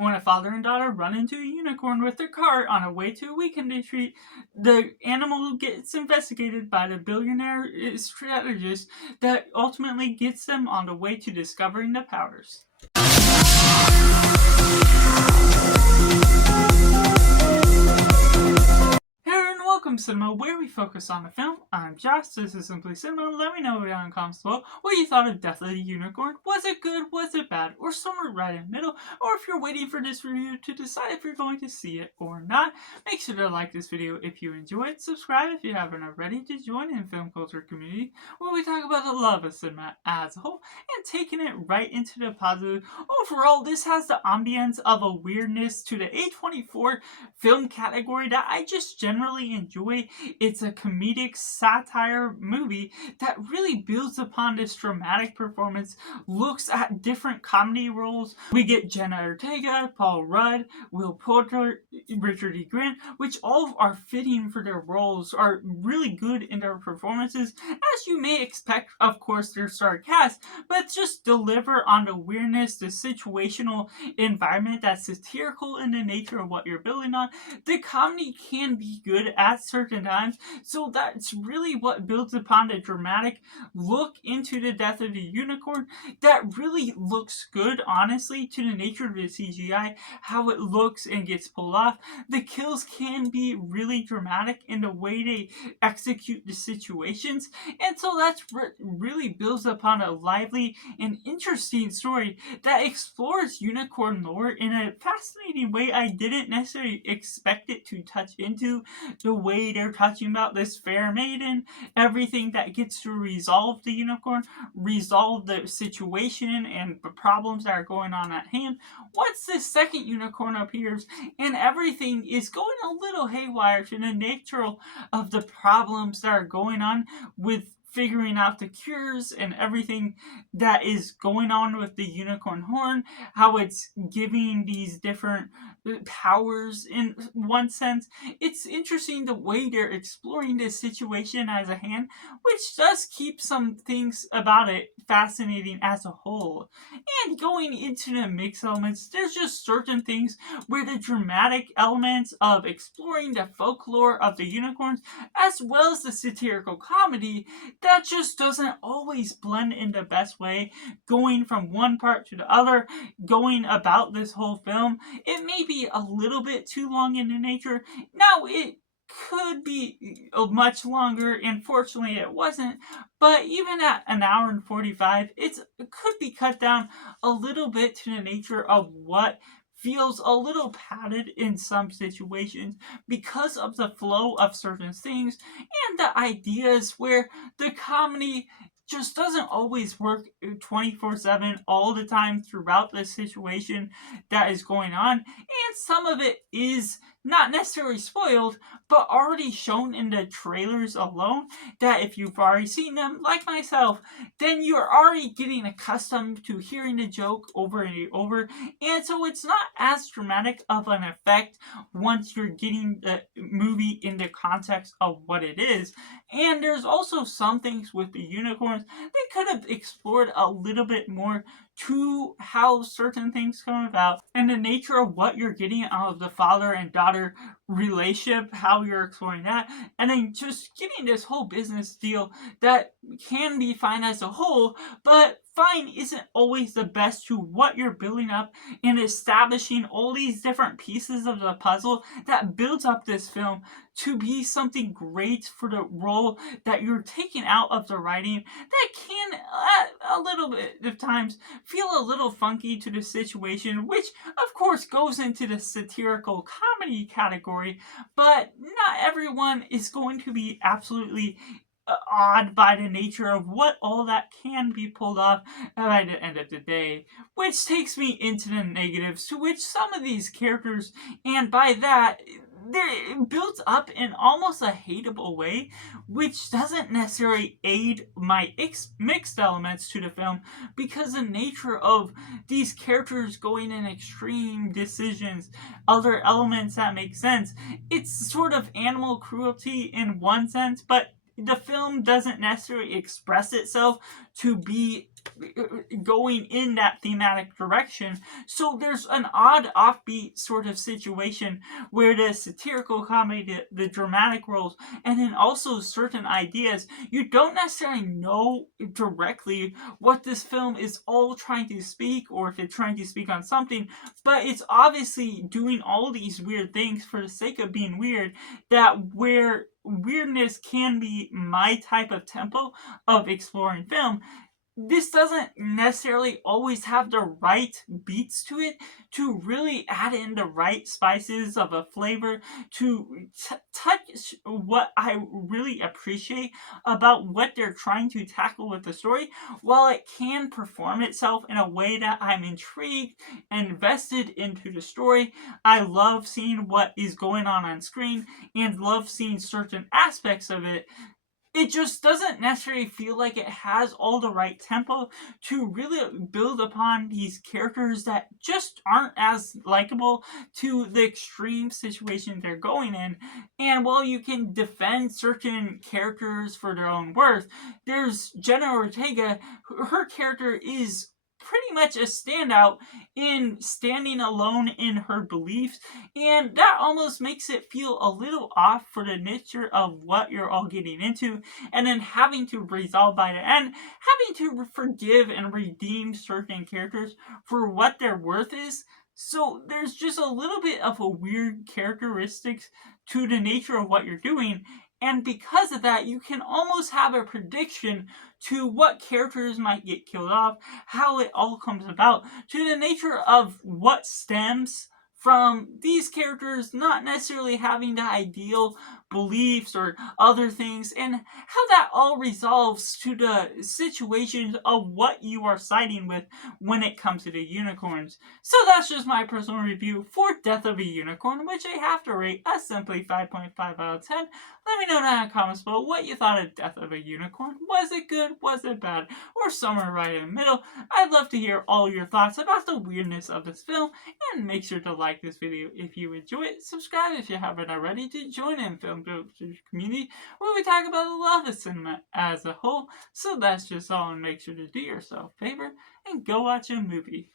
When a father and daughter run into a unicorn with their car on a way to a weekend retreat, the animal gets investigated by the billionaire strategist that ultimately gets them on the way to discovering the powders. Hello and welcome to Cinema, where we focus on the film. I'm Josh, this is Simply Cinema. Let me know down in the comments below what you thought of Death of the Unicorn. Was it good, was it bad, or somewhere right in the middle? Or if you're waiting for this review to decide if you're going to see it or not, make sure to like this video if you enjoy it, subscribe if you haven't already to join in the film culture community where we talk about the love of cinema as a whole and taking it right into the positive. Overall, this has the ambience of a weirdness to the A24 film category that I just generally enjoy. It's a comedic satire movie that really builds upon this dramatic performance, looks at different comedy roles. We get Jenna Ortega, Paul Rudd, Will Poulter, Richard E. Grant, which all are fitting for their roles, are really good in their performances. As you may expect, of course, their star cast, but just deliver on the weirdness, the situational environment that's satirical in the nature of what you're building on. The comedy can be good at certain times, so that's really what builds upon the dramatic look into the death of the unicorn that really looks good, honestly, to the nature of the CGI, how it looks and gets pulled off. The kills can be really dramatic in the way they execute the situations, and so that's really builds upon a lively and interesting story that explores unicorn lore in a fascinating way I didn't necessarily expect it to touch into. The way they're touching about this fair maiden, everything that gets to resolve the unicorn, resolve the situation and the problems that are going on at hand. Once this second unicorn appears and everything is going a little haywire to the nature of the problems that are going on with figuring out the cures and everything that is going on with the unicorn horn, how it's giving these different powers in one sense. It's interesting the way they're exploring this situation as a hand, which does keep some things about it fascinating as a whole. And going into the mix elements, there's just certain things where the dramatic elements of exploring the folklore of the unicorns, as well as the satirical comedy, that just doesn't always blend in the best way, going from one part to the other, going about this whole film. It may be a little bit too long in the nature. Now, it could be much longer, and fortunately it wasn't, but even at an hour and 45, it could be cut down a little bit to the nature of what feels a little padded in some situations because of the flow of certain things and the ideas where the comedy just doesn't always work 24/7 all the time throughout the situation that is going on. And some of it is not necessarily spoiled, but already shown in the trailers alone, that if you've already seen them, like myself, then you're already getting accustomed to hearing the joke over and over, and so it's not as dramatic of an effect once you're getting the movie in the context of what it is. And there's also some things with the unicorns they could have explored a little bit more to how certain things come about and the nature of what you're getting out of the father and daughter relationship, how you're exploring that, and then just getting this whole business deal that can be fine as a whole, but fine isn't always the best to what you're building up and establishing all these different pieces of the puzzle that builds up this film to be something great for the role that you're taking out of the writing that can, a little bit of times, feel a little funky to the situation, which of course goes into the satirical comedy category, but not everyone is going to be absolutely awed by the nature of what all that can be pulled off by the end of the day. Which takes me into the negatives, to which some of these characters, and by that, they're built up in almost a hateable way, which doesn't necessarily aid my mixed elements to the film, because the nature of these characters going in extreme decisions, other elements that make sense, it's sort of animal cruelty in one sense, but the film doesn't necessarily express itself to be going in that thematic direction. So there's an odd offbeat sort of situation where the satirical comedy, the dramatic roles, and then also certain ideas, you don't necessarily know directly what this film is all trying to speak, or if it's trying to speak on something, but it's obviously doing all these weird things for the sake of being weird, that where weirdness can be my type of tempo of exploring film, this doesn't necessarily always have the right beats to it to really add in the right spices of a flavor to touch what I really appreciate about what they're trying to tackle with the story. While it can perform itself in a way that I'm intrigued and invested into the story, I love seeing what is going on screen and love seeing certain aspects of it. It just doesn't necessarily feel like it has all the right tempo to really build upon these characters that just aren't as likable to the extreme situation they're going in. And while you can defend certain characters for their own worth, there's Jenna Ortega. Her character is pretty much a standout in standing alone in her beliefs, and that almost makes it feel a little off for the nature of what you're all getting into, and then having to resolve by the end, having to forgive and redeem certain characters for what their worth is. So there's just a little bit of a weird characteristics to the nature of what you're doing, and because of that, you can almost have a prediction to what characters might get killed off, how it all comes about, to the nature of what stems from these characters not necessarily having the ideal beliefs or other things, and how that all resolves to the situations of what you are siding with when it comes to the unicorns. So that's just my personal review for Death of a Unicorn, which I have to rate a simply 5.5 out of 10. Let me know down in the comments below what you thought of Death of a Unicorn. Was it good? Was it bad? Or somewhere right in the middle? I'd love to hear all your thoughts about the weirdness of this film, and make sure to like this video if you enjoy it. Subscribe if you haven't already to join in Film Community, where we talk about the love of cinema as a whole. So that's just all, and make sure to do yourself a favor and go watch a movie.